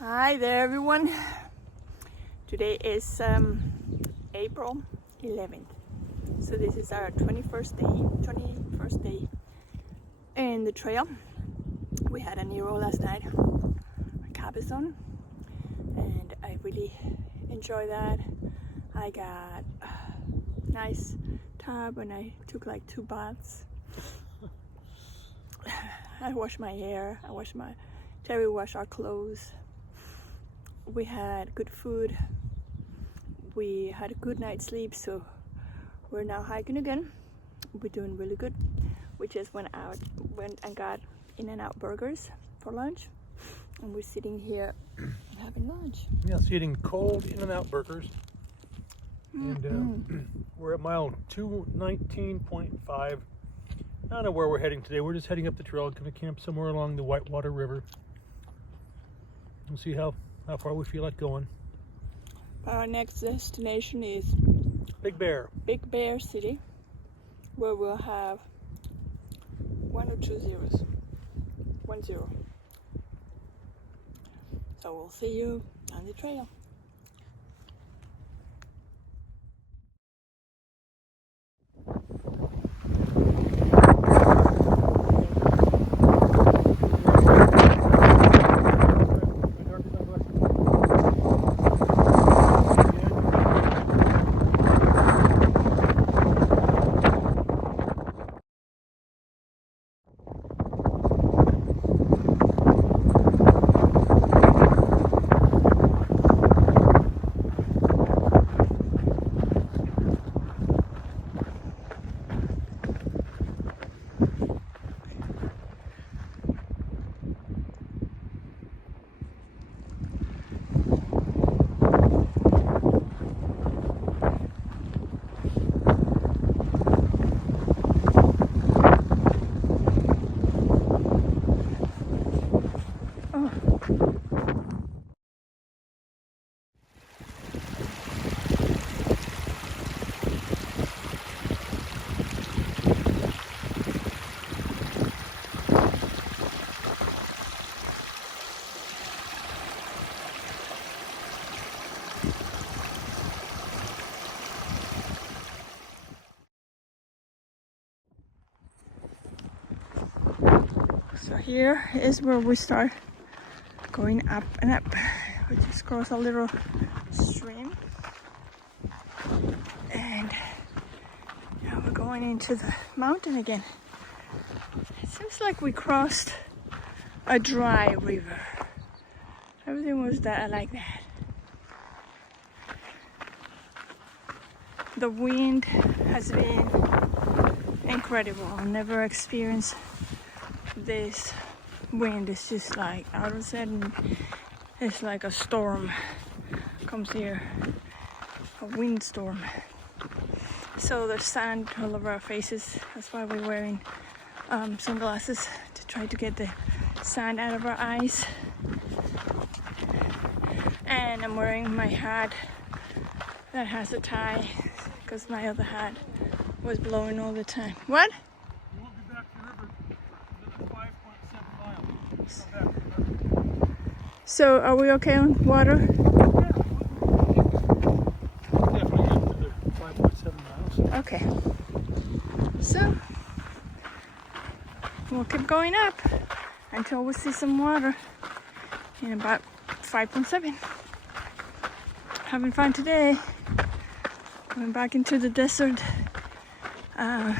Hi there everyone. Today is April 11th. So this is our 21st day in the trail. We had a Nero last night, a Cabazon, and I really enjoy that. I got a nice tub and I took like 2 baths. I washed my hair, Terry washed our clothes. We had good food, we had a good night's sleep, so we're now hiking again. We're doing really good. We just went and got In-N-Out burgers for lunch, and we're sitting here having lunch. Yes, eating cold In-N-Out burgers. And we're at mile 219.5. I don't know where we're heading today. We're just heading up the trail, going to camp somewhere along the Whitewater River. We'll see how far we feel like going. Our next destination is Big Bear City, where we'll have 1 or 2 zeros. 1 0. So we'll see you on the trail. So here is where we start going up and up. We just cross a little stream, and now we're going into the mountain again. It seems like we crossed a dry river. Everything was like that. The wind has been incredible. I've never experienced this wind. It's just like all of a sudden it's like a storm comes here, a windstorm. So there's sand all over our faces. That's why we're wearing sunglasses to try to get the sand out of our eyes. And I'm wearing my hat that has a tie because my other hat was blowing all the time. What? So are we okay on water? Definitely another 5.7 miles. Okay. So we'll keep going up until we see some water in about 5.7. Having fun today. Going back into the desert and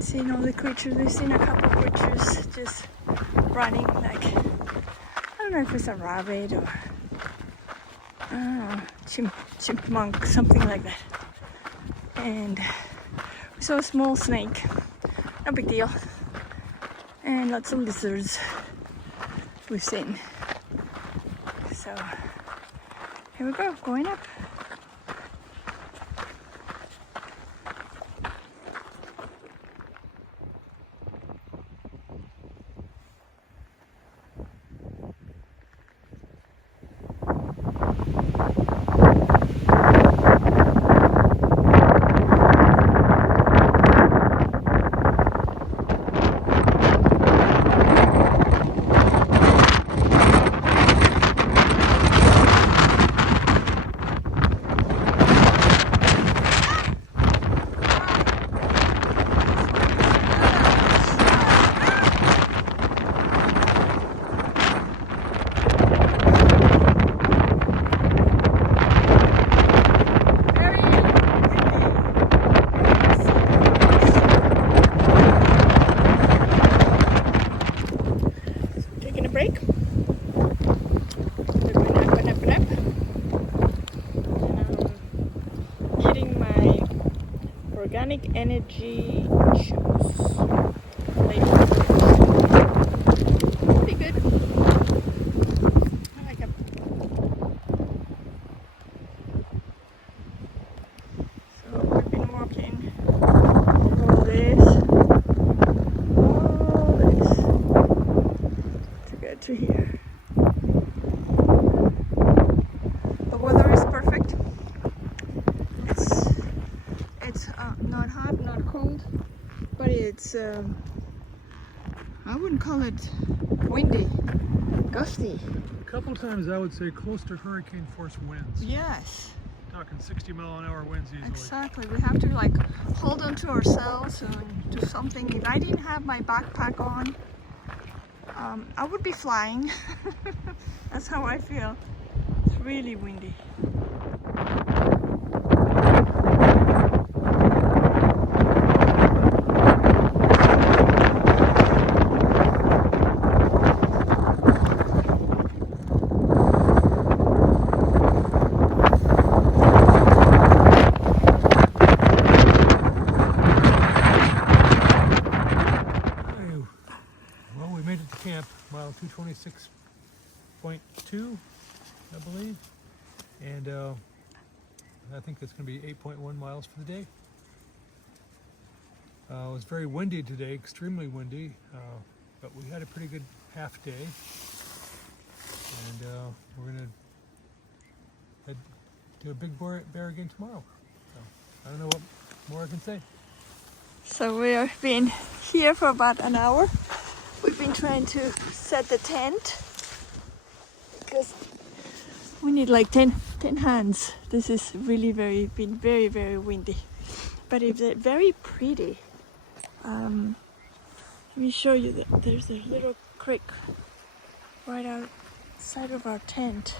seeing all the creatures. We've seen a couple of creatures just running, like I don't know if it's a rabbit or chipmunk, something like that. And we saw a small snake, no big deal, and lots of lizards we've seen. So here we go, going up. break. Doing my nap. And I'm eating my organic energy juice. Pretty good. I like them. So we've been walking all this to get to here. The weather is perfect. It's not hot, not cold, but it's I wouldn't call it windy, gusty. A couple times I would say close to hurricane force winds. Yes, Talking 60-mile-an-hour winds easily. exactly. We have to like hold on to ourselves and do something. If I didn't have my backpack on, I would be flying. That's how I feel. It's really windy. Well, we made it to camp, mile 226.2, I believe, and I think that's going to be 8.1 miles for the day. It was very windy today, extremely windy, but we had a pretty good half day, and we're going to head to a Big Bear again tomorrow. So, I don't know what more I can say. So we have been here for about an hour. We've been trying to set the tent because we need like 10 hands. This is really been very, very windy. But it's very pretty. Let me show you that there's a little creek right outside of our tent.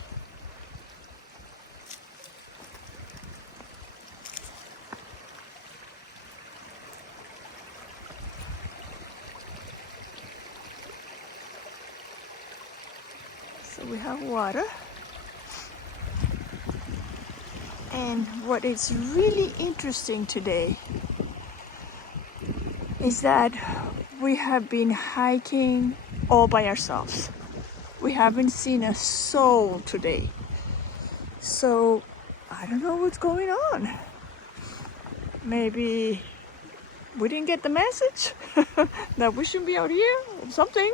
So we have water. And what is really interesting today is that we have been hiking all by ourselves. We haven't seen a soul today. So I don't know what's going on. Maybe we didn't get the message that we should be out here or something.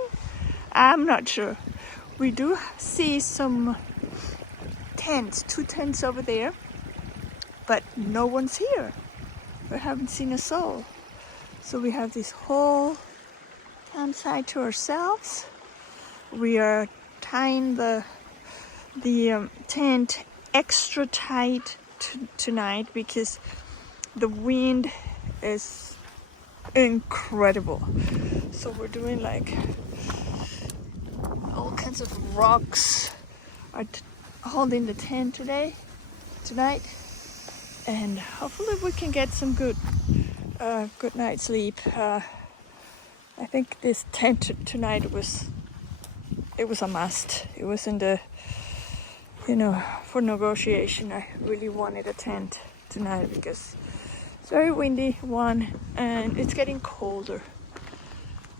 I'm not sure. We do see some tents, 2 tents over there, but no one's here. We haven't seen a soul. So we have this whole campsite to ourselves. We are tying the tent extra tight tonight because the wind is incredible. So we're doing like all kinds of rocks are holding the tent tonight, and hopefully we can get some good night's sleep. I think this tent tonight was a must. It wasn't for negotiation. I really wanted a tent tonight because it's very windy, and it's getting colder.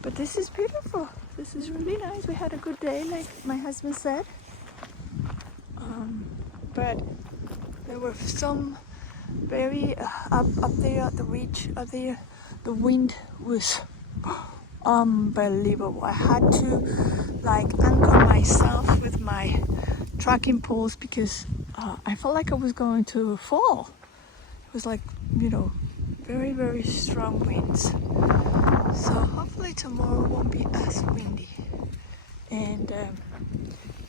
But this is beautiful. This is really nice. We had a good day, like my husband said. But there were some very up there at the ridge up there. The wind was unbelievable. I had to like anchor myself with my trekking poles because I felt like I was going to fall. It was like, very, very strong winds. So hopefully tomorrow won't be as windy. And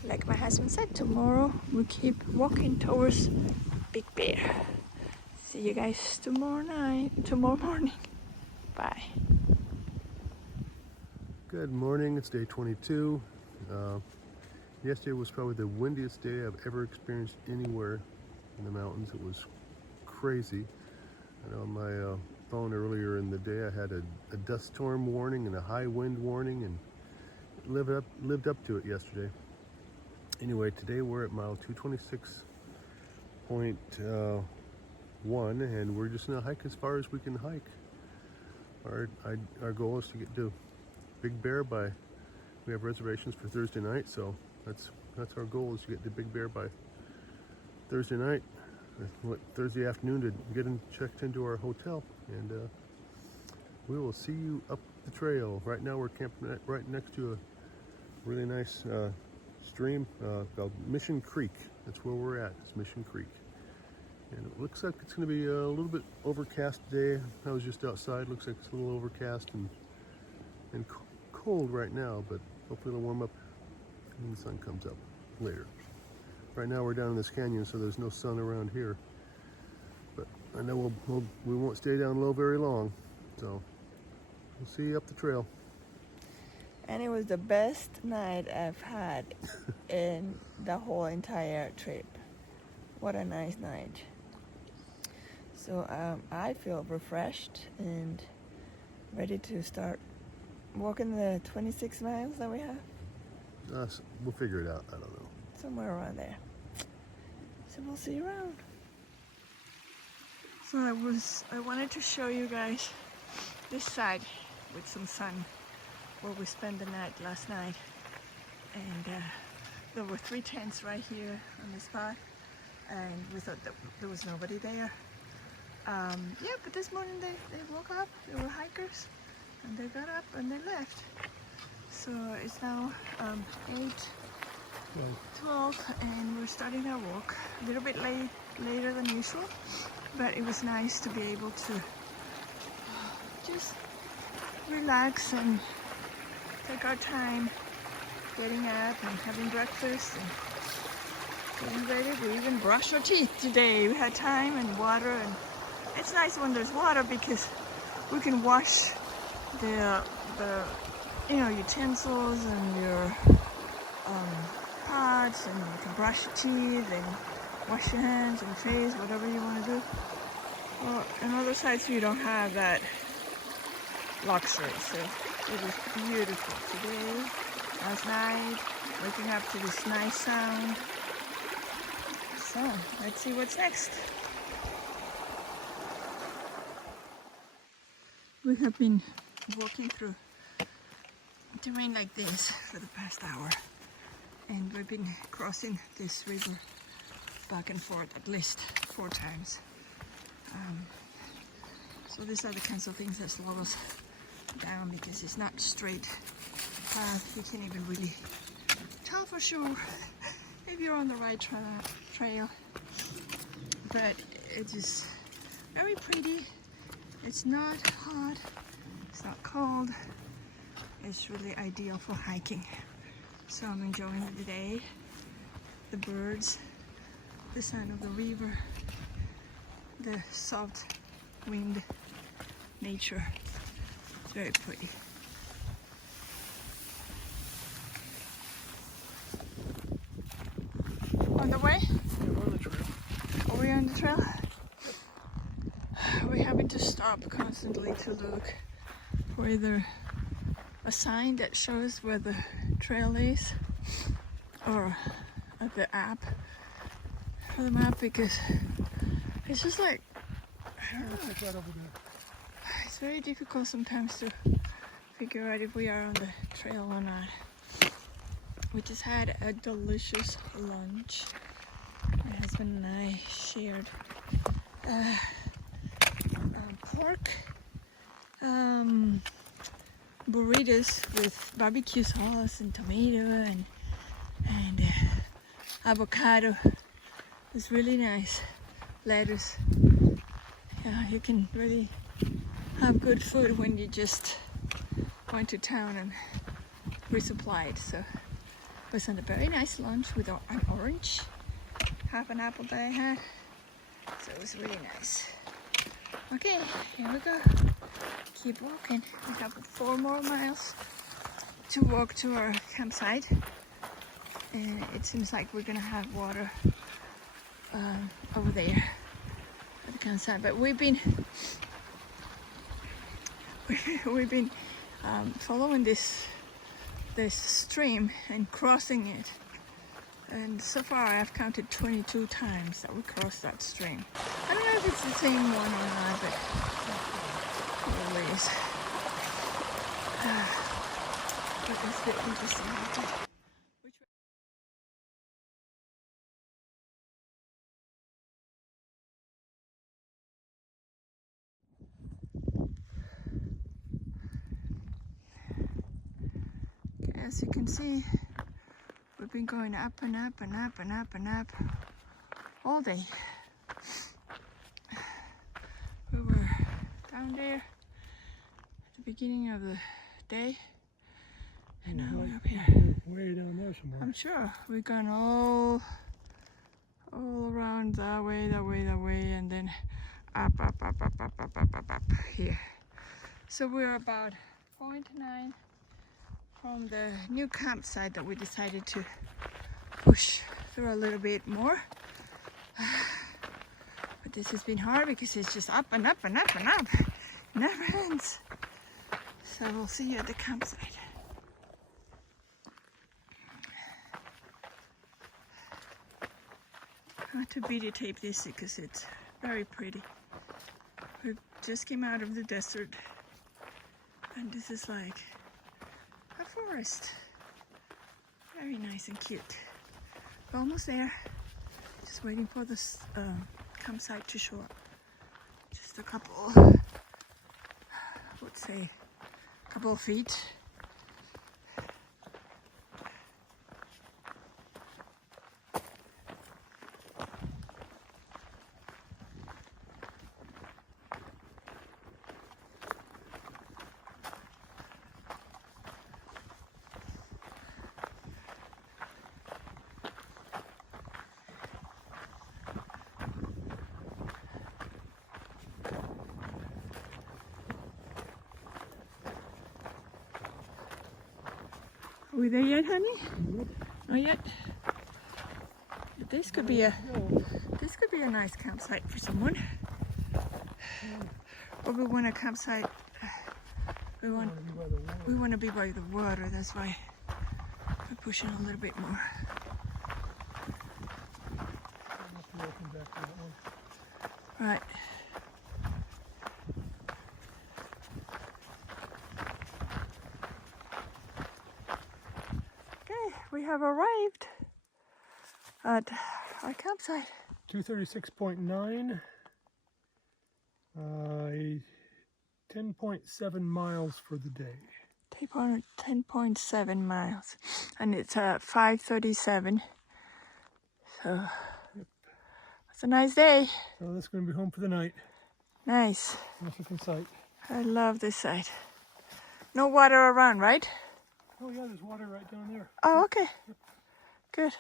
like my husband said, tomorrow we keep walking towards Big Bear. See you guys tomorrow morning. Bye. Good morning, it's day 22. Yesterday was probably the windiest day I've ever experienced anywhere in the mountains. It was crazy. I know on my phone earlier in the day I had a dust storm warning and a high wind warning, and lived up to it yesterday. Anyway, today we're at mile 226.1, and we're just gonna hike as far as we can hike. Our goal is to get to Big Bear by. We have reservations for Thursday night, so that's our goal, is to get to Big Bear by Thursday night, Thursday afternoon, to get checked into our hotel, and we will see you up the trail. Right now we're camping right next to a really nice stream called Mission Creek. That's where we're at. It's Mission Creek, and it looks like it's going to be a little bit overcast today. I was just outside. Looks like it's a little overcast and cold right now, but hopefully it'll warm up when the sun comes up later. Right now we're down in this canyon, so there's no sun around here, but I know we won't stay down low very long, so we'll see you up the trail. And it was the best night I've had in the whole entire trip. What a nice night. So I feel refreshed and ready to start walking the 26 miles that we have. We'll figure it out. I don't know. Somewhere around there. So we'll see you around. So I wanted to show you guys this side with some sun, where we spent the night last night. And there were 3 tents right here on the spot, and we thought that there was nobody there. Yeah, but this morning they woke up. They were hikers, and they got up and they left. So it's now 8:12, and we're starting our walk a little bit later than usual, but it was nice to be able to just relax and take our time getting up and having breakfast and getting ready. We even brushed our teeth today. We had time and water, and it's nice when there's water because we can wash the utensils and your pots, and you can brush your teeth and wash your hands and face, whatever you want to do. Well, on other sides you don't have that luxury, so it was beautiful today, last night, waking up to this nice sound. So let's see what's next. We have been walking through terrain like this for the past hour, and we've been crossing this river back and forth at least 4 times. So these are the kinds of things that slow us down, because it's not straight path. You can't even really tell for sure if you're on the right trail, but it is very pretty. It's not hot, it's not cold. It's really ideal for hiking. So I'm enjoying the day, the birds, the sound of the river, the soft wind, nature. It's very pretty. On the way? Yeah, we're on the trail. Are we on the trail? We're having to stop constantly to look for either a sign that shows where the trail is, or at the app for the map, because it's just like, I don't know, Check that over there. it's very difficult sometimes to figure out if we are on the trail or not. We just had a delicious lunch. My husband and I shared pork burritos with barbecue sauce and tomato and avocado. It's really nice. Lettuce. Yeah, you can really have good food when you just went to town and resupplied. So it was a very nice lunch with an orange, half an apple that I had. So it was really nice. Okay, here we go. Keep walking. We have 4 more miles to walk to our campsite, and it seems like we're gonna have water over there at the campsite. But we've been following this this stream and crossing it. And so far I've counted 22 times that we crossed that stream. I don't know if it's the same one or not, but it is. But it's a bit interesting. Which way? As you can see, we've been going up and up and up and up and up all day. We were down there at the beginning of the day, and now we're up here. Way down there somewhere. I'm sure we've gone all around that way, and then up here. So we're about 0.9 from the new campsite that we decided to push through a little bit more. But this has been hard because it's just up and up and up and up. Never ends. So we'll see you at the campsite. I have to videotape this because it's very pretty. We just came out of the desert, and this is like a forest. Very nice and cute. We're almost there. Just waiting for this campsite to show up. Just a couple, I would say, a couple of feet. Are we there yet, honey? Not yet. This could be a nice campsite for someone. But we want a campsite. We want to be by the water. That's why we're pushing a little bit more. Right. We have arrived at our campsite. 236.9, 10.7 miles for the day. 10.7 miles, and it's 5:37. So Yep. It's a nice day. So that's going to be home for the night. Nice. Nice looking site. I love this site. No water around, right? Oh yeah, there's water right down there. Oh, okay. Yep. Good.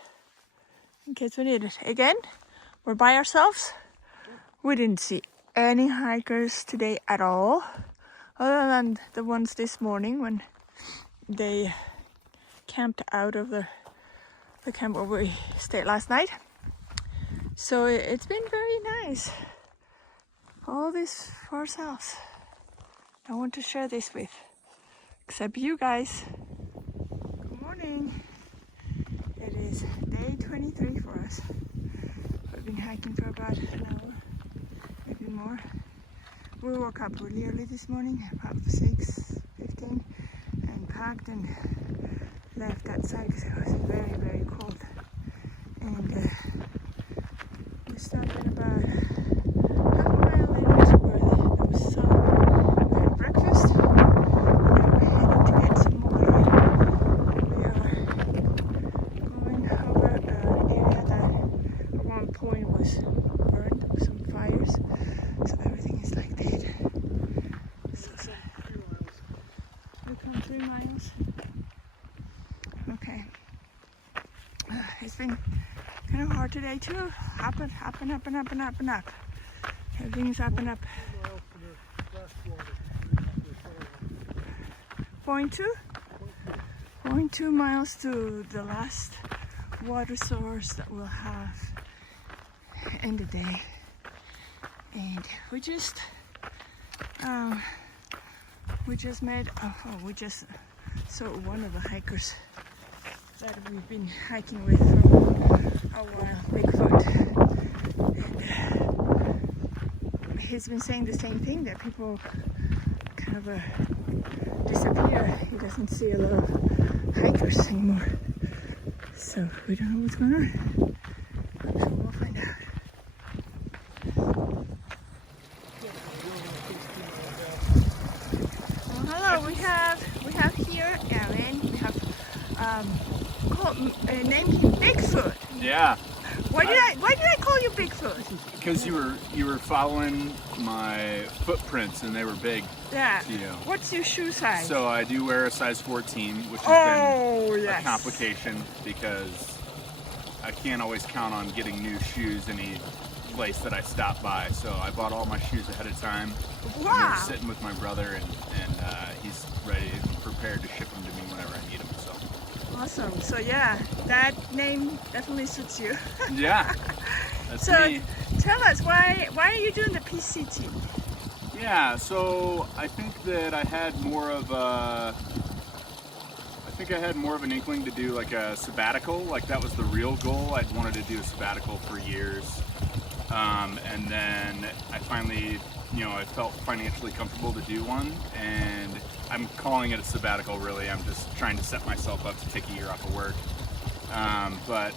In case we need it. Again, we're by ourselves. We didn't see any hikers today at all, other than the ones this morning when they camped out of the camp where we stayed last night. So it's been very nice. All this for ourselves. No one to share this with, except you guys. Good morning. It is day 23 for us. We've been hiking for about an hour, maybe more. We woke up really early this morning, about 6:15, and packed and left outside because it was very, very cold. And we stopped at about half a mile into where there was sun. We had breakfast. Now we're heading to get some water. We are going over an area that at one point was burned. There were some fires, so everything is like dead. So sad. 3.3 miles. Okay. It's been kind of hard today too. Up and up and up and up and up and up. Everything is up and up. 0.2 miles to the last water source that we'll have in the day. And we just So one of the hikers that we've been hiking with for a while, Bigfoot, and he's been saying the same thing, that people kind of disappear. He doesn't see a lot of hikers anymore. So we don't know what's going on. So we'll find out. Well, hello, we have here Aaron. We have named him Bigfoot. Yeah, Why did I call you Bigfoot? because you were following my footprints and they were big Yeah. to you. What's your shoe size? So I do wear a size 14, which has Oh, been yes. a complication because I can't always count on getting new shoes any place that I stop by. So I bought all my shoes ahead of time. And they're Wow. sitting with my brother, and he's ready and prepared to ship them to me whenever I need them. So Awesome. So yeah, that name definitely suits you. yeah, that's So me. tell us, why are you doing the PCT? Yeah, so I think that I had more of an inkling to do like a sabbatical. Like that was the real goal. I'd wanted to do a sabbatical for years. And then I finally, I felt financially comfortable to do one, and I'm calling it a sabbatical really. I'm just trying to set myself up to take a year off of work. But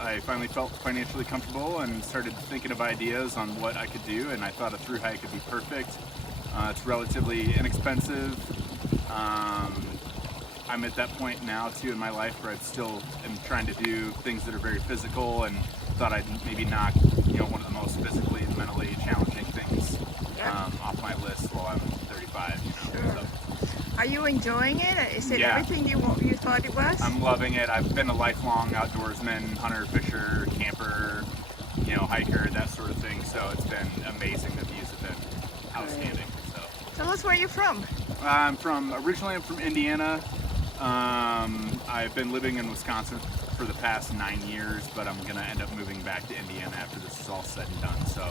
I finally felt financially comfortable and started thinking of ideas on what I could do, and I thought a thru hike could be perfect. It's relatively inexpensive. I'm at that point now too in my life where I still am trying to do things that are very physical, and thought I'd maybe knock one of the most physically and mentally challenging things off my list while I'm 35. Sure. So. Are you enjoying it? Is it Yeah. everything you thought it was? I'm loving it. I've been a lifelong outdoorsman, hunter, fisher, camper, hiker, that sort of thing. So it's been amazing. The views have been outstanding. So Tell us where you're from. originally I'm from Indiana. I've been living in Wisconsin for the past 9 years, but I'm gonna end up moving back to Indiana after this is all said and done. So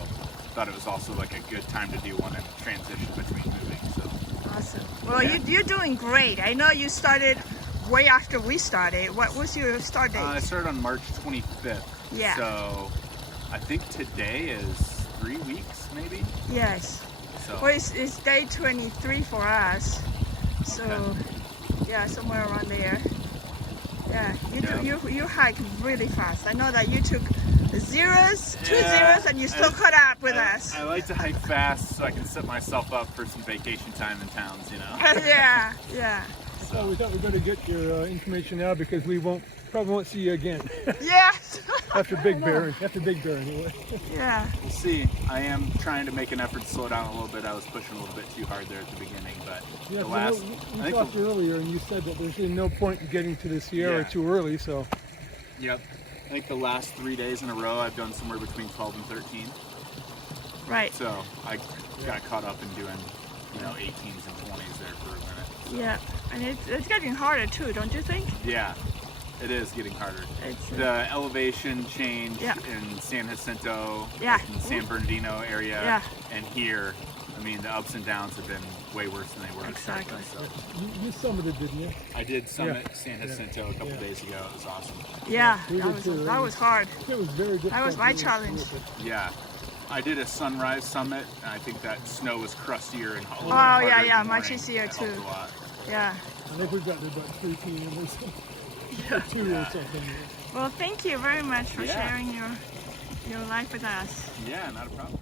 thought it was also like a good time to do one and transition between moving. So Awesome. Well, Yeah. you're doing great. I know you started way after we started. What was your start date? I started on March 25th. Yeah. So I think today is 3 weeks, maybe. Yes. So Well, it's day 23 for us. So, Okay. yeah, somewhere around there. Yeah, Yeah. you hike really fast. I know that you took two zeros, and you still I- caught up with us. I like to hike fast so I can set myself up for some vacation time in towns. Yeah, yeah, Oh, we thought we were going to get your information now because we probably won't see you again yeah, after Big Bear. After Big Bear, anyway. yeah. We'll see. I am trying to make an effort to slow down a little bit. I was pushing a little bit too hard there at the beginning, but Yeah, the we last. we talked earlier, and you said that there's really no point in getting to the Sierra Yeah. too early. So Yep. I think the last 3 days in a row, I've done somewhere between 12 and 13. Right. So I got caught up in doing, 18s and 20s there for a minute. Yeah, and it's getting harder too, don't you think? Yeah, it is getting harder. It's The elevation change Yeah. in San Jacinto, Yeah. in San Bernardino area, Yeah. and here, the ups and downs have been way worse than they were. at first, Exactly. So you summited, didn't you? I did summit Yeah. San Jacinto a couple Yeah. days ago. It was awesome. yeah, we that did was too. hard. It was very difficult. That was my challenge. Yeah. I did a sunrise summit, and I think that snow was crustier and a little bit Oh, harder yeah, in the yeah, morning. much easier That helped too. a lot. Yeah. I think we got there about 3 p.m. or something. Or 2 or something. Well, thank you very much for Yeah. sharing your life with us. Yeah, not a problem.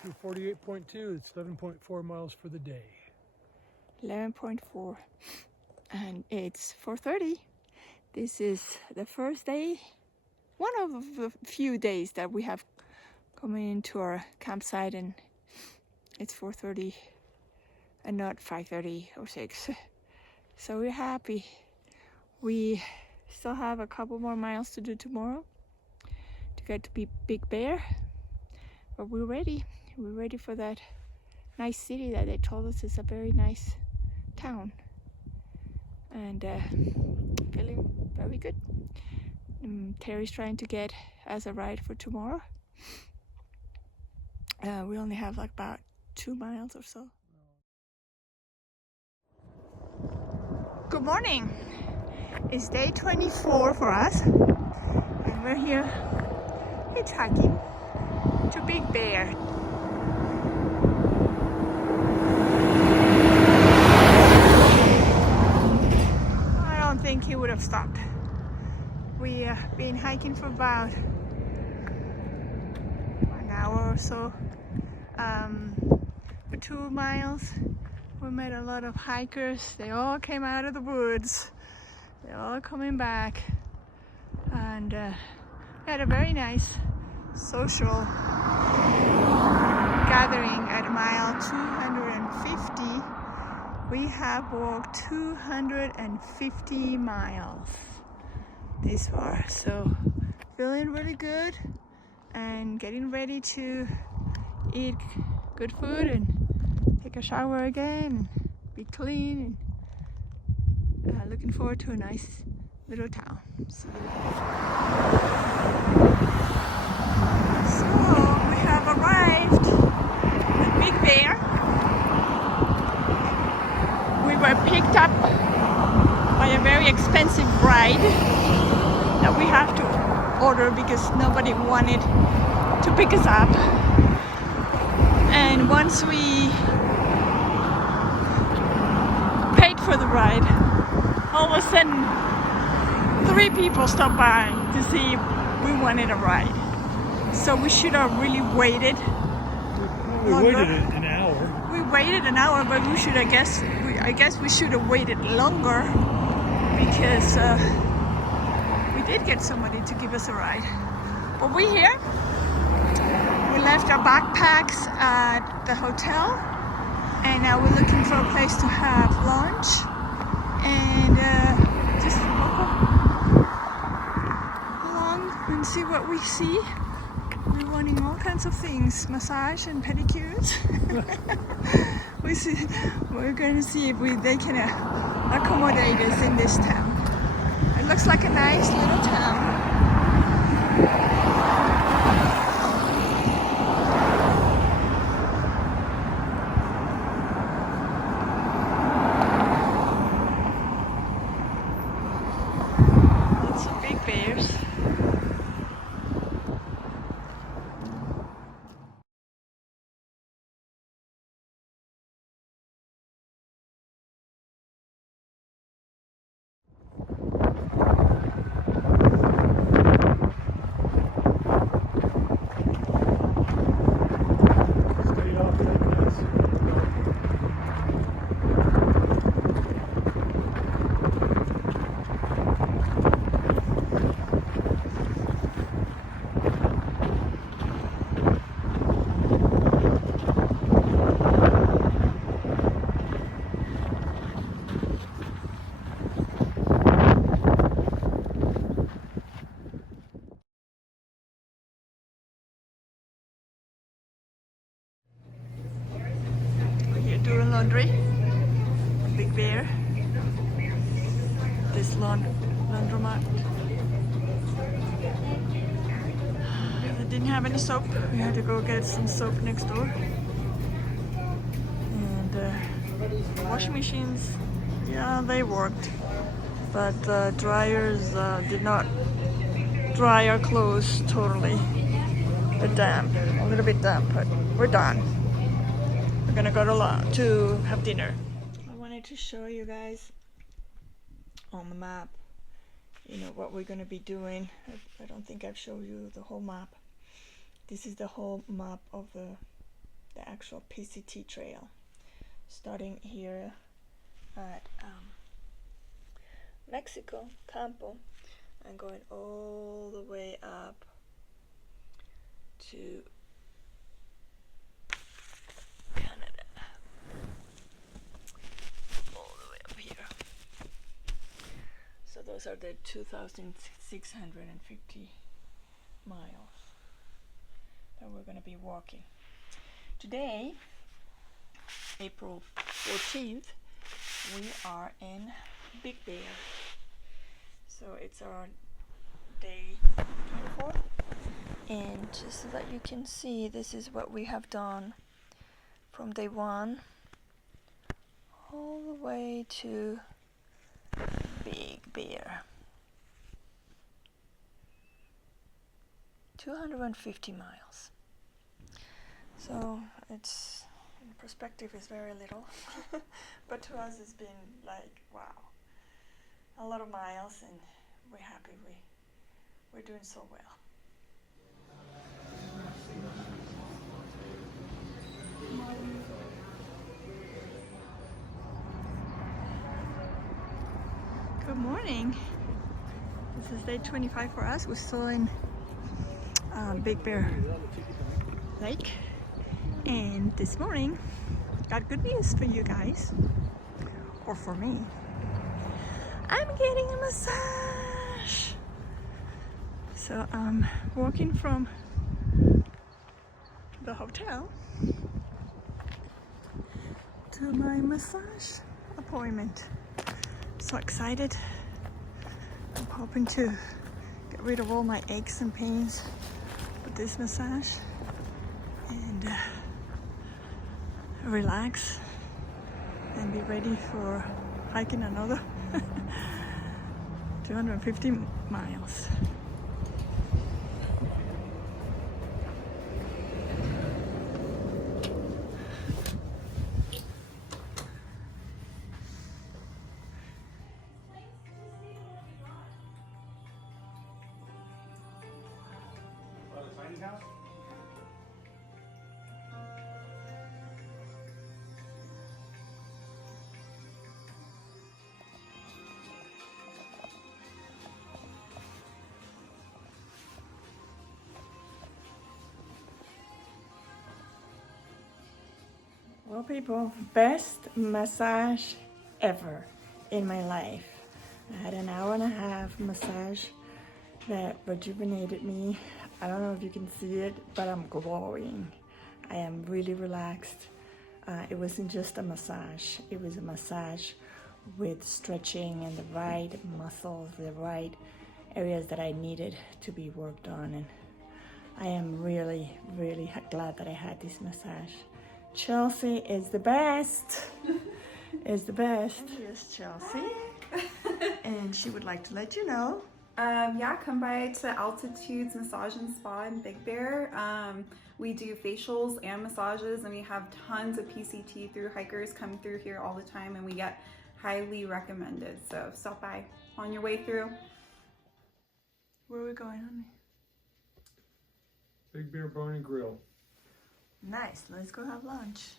through 48.2. It's 11.4 miles for the day. 11.4, and it's 4:30. This is the first day, one of the few days that we have coming into our campsite, and it's 4:30 and not 5:30 or 6. So we're happy. We still have a couple more miles to do tomorrow to get to Big Bear, but we're ready. We're ready for that nice city that they told us is a very nice town, and feeling very good. Terry's trying to get us a ride for tomorrow. We only have like about 2 miles or so. Good morning. It's day 24 for us, and we're here hitchhiking to Big Bear. I don't think he would have stopped. We've been hiking for about an hour or so. For 2 miles, we met a lot of hikers. They all came out of the woods. They're all coming back, and we had a very nice social gathering at mile 250. We have walked 250 miles this far, so feeling really good and getting ready to eat good food and take a shower again and be clean, and looking forward to a nice little town. So we have arrived at Big Bear. We were picked up by a very expensive ride that we have to order because nobody wanted to pick us up. And once we paid for the ride, all of a sudden 3 people stopped by to see if we wanted a ride. So we should have really waited longer. We waited an hour. We waited an hour, but we should, I guess we should have waited longer, because we did get somebody to give us a ride. But we're here. We left our backpacks at the hotel, and now we're looking for a place to have lunch and just walk along and see what we see. We're wanting all kinds of things, massage and pedicures. We're going to see if they can accommodate us in this town. It looks like a nice little town. Lots of big bears. Doing laundry, Big Bear, this laundromat. They didn't have any soap. We had to go get some soap next door. And washing machines, yeah, they worked, but dryers did not dry our clothes totally. They're damp, a little bit damp, but we're done. We're gonna go to have dinner. I wanted to show you guys on the map, you know, what we're gonna be doing. I don't think I've showed you the whole map. This is the whole map of the the actual PCT trail, starting here at Mexico, Campo, and going all the way up to Canada, all the way up here. So those are the 2,650 miles that we're going to be walking. Today, April 14th, we are in Big Bear. So it's our day 24. And just so that you can see, this is what we have done from day 1 all the way to Big Bear. 250 miles. So it's, in perspective, is very little, but to us it's been like, wow, a lot of miles, and we're happy we're doing so well. Good morning. This is day 25 for us. We're still in Big Bear Lake, and this morning got good news for you guys, or for me. I'm getting a massage. So I'm walking from the hotel to my massage appointment. So excited. I'm hoping to get rid of all my aches and pains with this massage and relax and be ready for hiking another 250 miles. Well, people, best massage ever in my life. I had an hour and a half massage that rejuvenated me. I don't know if you can see it, but I'm glowing. I am really relaxed. It wasn't just a massage. It was a massage with stretching and the right muscles, the right areas that I needed to be worked on. And I am really, really glad that I had this massage. Chelsea is the best. Is the best. Here's Chelsea. And she would like to let you know. Yeah, come by to Altitudes Massage and Spa in Big Bear. We do facials and massages, and we have tons of PCT through hikers come through here all the time, and we get highly recommended. So stop by on your way through. Where are we going, honey? Big Bear Barn and Grill. Nice. Let's go have lunch.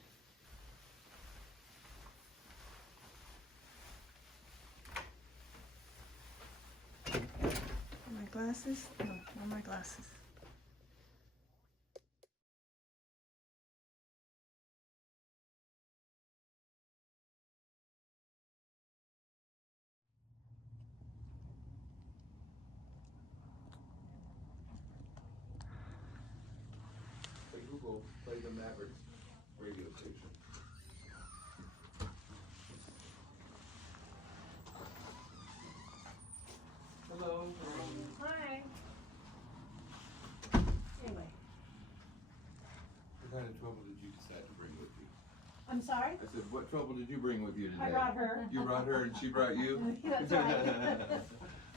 My glasses? No, not my glasses. Google, play the Mavericks radio station. Hello. Hi. Anyway, What kind of trouble did you decide to bring with you? I'm sorry? I said, what trouble did you bring with you today? I brought her. You brought her and she brought you? That's right.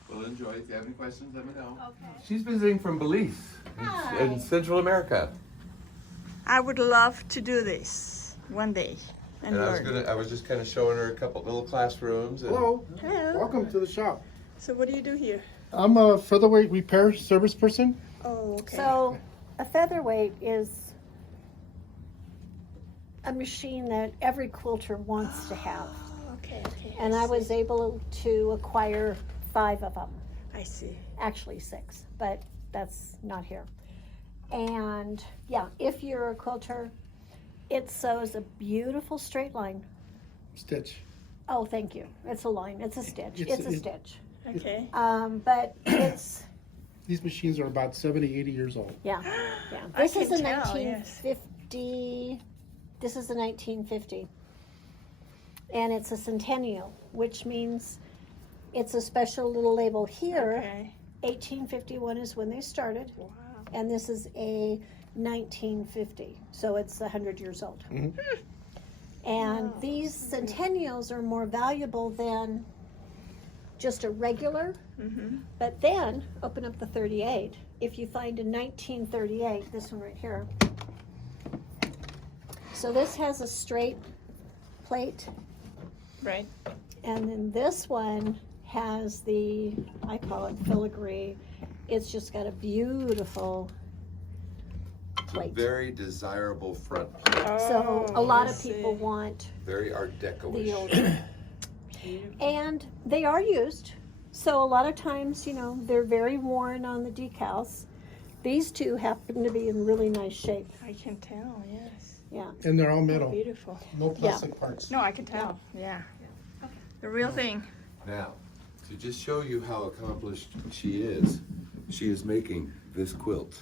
Well, enjoy. If you have any questions, let me know. Okay. She's visiting from Belize Hi. in Central America. I would love to do this one day and And learn. I was just kind of showing her a couple little classrooms. And Hello. Hello. Welcome to the shop. So what do you do here? I'm a featherweight repair service person. Oh, okay. So a featherweight is a machine that every quilter wants to have. Okay, okay. And I was able to acquire 5 of them. I see. Actually 6, but that's not here. And yeah, if you're a quilter, it sews a beautiful straight line. Stitch. Oh, thank you. It's a line. It's a stitch. It's a stitch. Okay. But it's, These machines are about 70, 80 years old. yeah. I This is can a tell, yes. 1950. This is a 1950. And it's a centennial, which means it's a special little label here. Okay. 1851 is when they started. Wow. And this is a 1950. So it's 100 years old. Mhm. And these centennials are more valuable than just a regular. Mm-hmm. But then, open up the 38. If you find a 1938, this one right here. So this has a straight plate. Right. And then this one has the, I call it filigree. It's just got a beautiful plate. Very desirable front. So a lot I of people see. want Very Art the Deco-ish. old. And they are used. So a lot of times, you know, they're very worn on the decals. These two happen to be in really nice shape. I can tell, yes. Yeah. And they're all metal. Beautiful. No plastic parts. No, I can tell. Yeah. The real thing. Now, to just show you how accomplished she is making this quilt.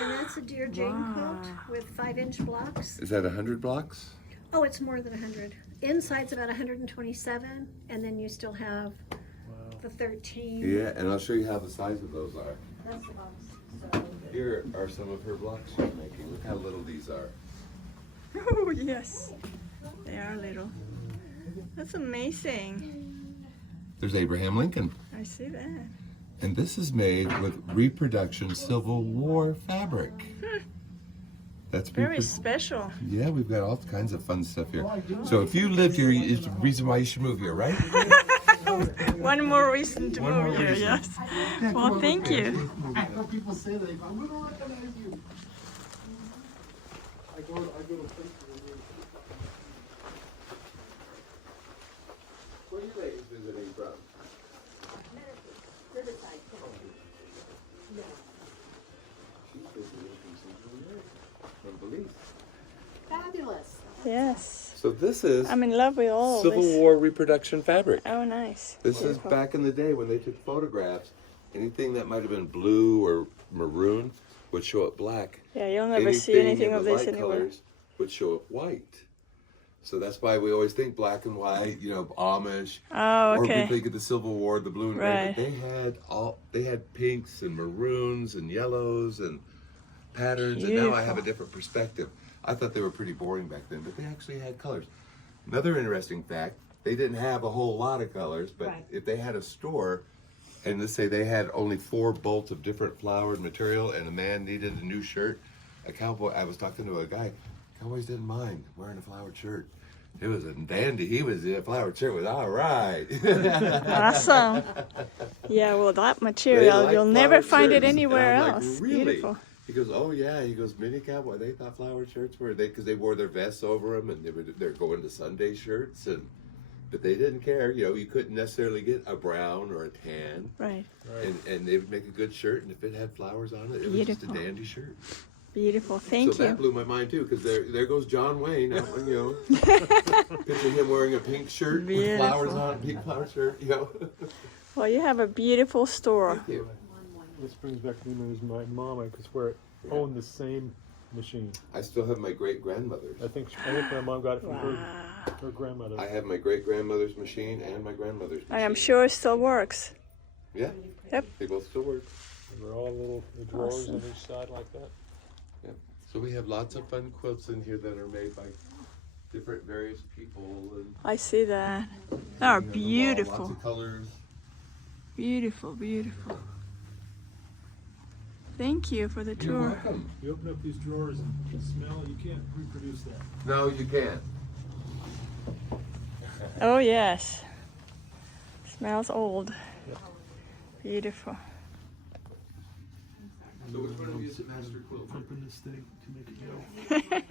And that's a Dear Jane quilt with 5-inch blocks. Is that 100 blocks? Oh, it's more than 100. Inside's about 127, and then you still have the 13. Yeah, and I'll show you how the size of those are. That's the box. So Here are some of her blocks she's making. Look how little these are. Oh, yes. They are little. That's amazing. There's Abraham Lincoln. I see that. And this is made with reproduction Civil War fabric. That's Very special. Yeah, we've got all kinds of fun stuff here. So if you lived here, it's the reason why you should move here, right? One more reason to One move more here, reason. yes. Well, thank you. I know people say that. They go, we don't recognize you. I go to places. Where are you ladies visiting from? Riverside. She's visiting from Central America, from Belize. Fabulous. Yes. So this is I'm in love with all Civil this. War reproduction fabric. Oh, nice. This is Beautiful. back in the day when they took photographs. Anything that might have been blue or maroon would show up black. Yeah, you'll never see anything in of the this light anywhere. colors would show up white. So that's why we always think black and white, you know, Amish. Oh, Or okay. we think of the Civil War, the blue and red. Right. But they had pinks and maroons and yellows and patterns. And now I have a different perspective. I thought they were pretty boring back then, but they actually had colors. Another interesting fact, they didn't have a whole lot of colors, but Right. if they had a store, and let's say they had only 4 bolts of different flowered material and a man needed a new shirt, a cowboy, I was talking to a guy, cowboys didn't mind wearing a flowered shirt. It was a dandy. A flowered shirt was all right. Awesome. Yeah, well, that They material, liked you'll never flowered find it shirts. anywhere And I was else. like, really? Beautiful. He goes, oh yeah. He goes, many cowboy. They thought flowered shirts were because they wore their vests over them, and they're going to Sunday shirts, but they didn't care. You know, you couldn't necessarily get a brown or a tan, Right. and they would make a good shirt, and if it had flowers on it, it was just a Beautiful. dandy shirt. Beautiful. Thank So you. that blew my mind too, because there goes John Wayne. You know, picture him wearing a pink shirt with flowers Beautiful. on it, pink flower shirt. You know. Well, you have a beautiful store. Thank you. This brings back to me as my mom, I could swear, owned the same machine. I still have my great grandmother's. I think my mom got it from Wow. her grandmother. I have my great grandmother's machine and my grandmother's machine. I am sure it still works. Yeah. Yep. They both still work. They were all little drawers Awesome. on each side like that. Yeah. So we have lots of fun quilts in here that are made by different various people and I see that. They are lots beautiful. of colors. Beautiful, beautiful. Thank you for the You're tour. welcome. You open up these drawers and you smell, you can't reproduce that. No, you can't. Oh, yes. Smells old. Beautiful. So which one of you is a master quilt? Open this thing to make it go.